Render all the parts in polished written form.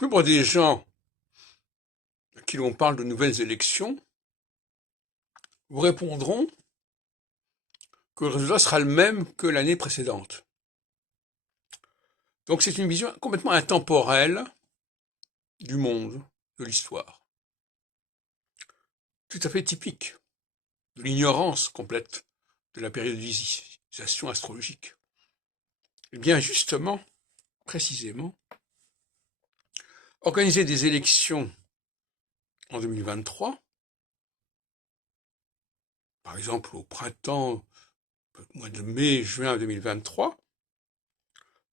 plupart des gens à qui l'on parle de nouvelles élections vous répondront que le résultat sera le même que l'année précédente. Donc c'est une vision complètement intemporelle du monde, de l'histoire. Tout à fait typique de l'ignorance complète de la périodisation astrologique. Et bien justement, précisément, organiser des élections en 2023, par exemple au printemps, au mois de mai, juin 2023,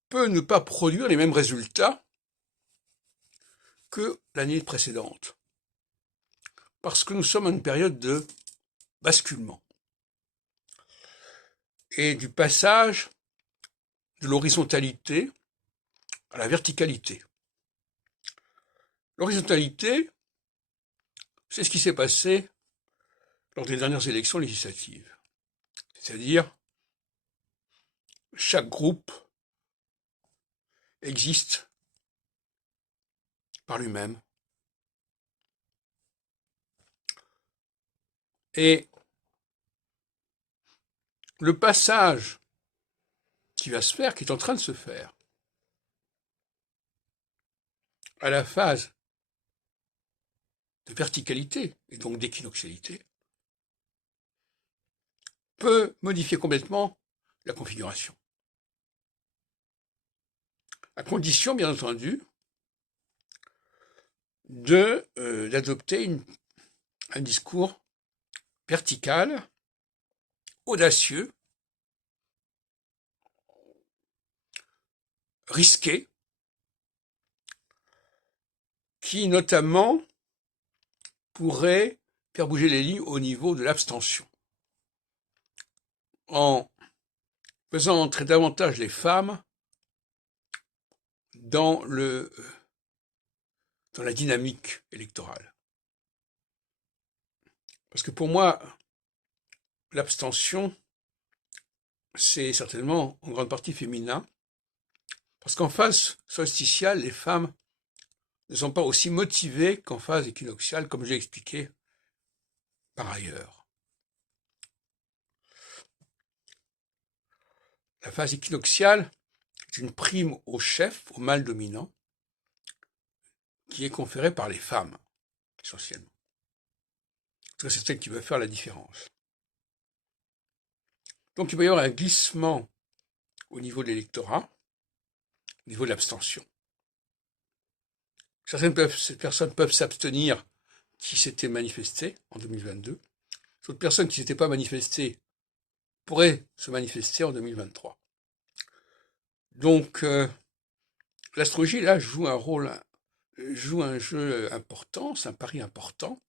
peut ne pas produire les mêmes résultats que l'année précédente. Parce que nous sommes à une période de basculement et du passage de l'horizontalité à la verticalité. L'horizontalité, c'est ce qui s'est passé lors des dernières élections législatives. C'est-à-dire, chaque groupe existe par lui-même. Et le passage qui va se faire, qui est en train de se faire, à la phase de verticalité, et donc d'équinoxialité, peut modifier complètement la configuration. À condition, bien entendu, d'adopter un discours vertical, audacieux, risqué, qui notamment pourrait faire bouger les lignes au niveau de l'abstention, en faisant entrer davantage les femmes dans la dynamique électorale. Parce que pour moi, l'abstention, c'est certainement en grande partie féminin, parce qu'en phase solsticiale, les femmes ne sont pas aussi motivées qu'en phase équinoxiale, comme j'ai expliqué par ailleurs. La phase équinoxiale est une prime au chef, au mâle dominant, qui est conférée par les femmes, essentiellement. Parce que c'est celle qui va faire la différence. Donc il va y avoir un glissement au niveau de l'électorat, au niveau de l'abstention. Certaines personnes peuvent s'abstenir qui s'étaient manifestées en 2022. D'autres personnes qui ne s'étaient pas manifestées pourraient se manifester en 2023. Donc l'astrologie, là, joue un jeu important, c'est un pari important,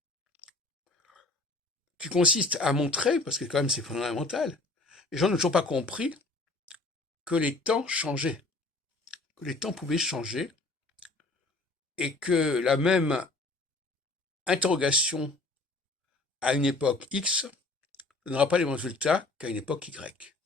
qui consiste à montrer, parce que quand même c'est fondamental, les gens n'ont toujours pas compris que les temps changeaient, que les temps pouvaient changer, et que la même interrogation à une époque X ne donnera pas les mêmes résultats qu'à une époque Y.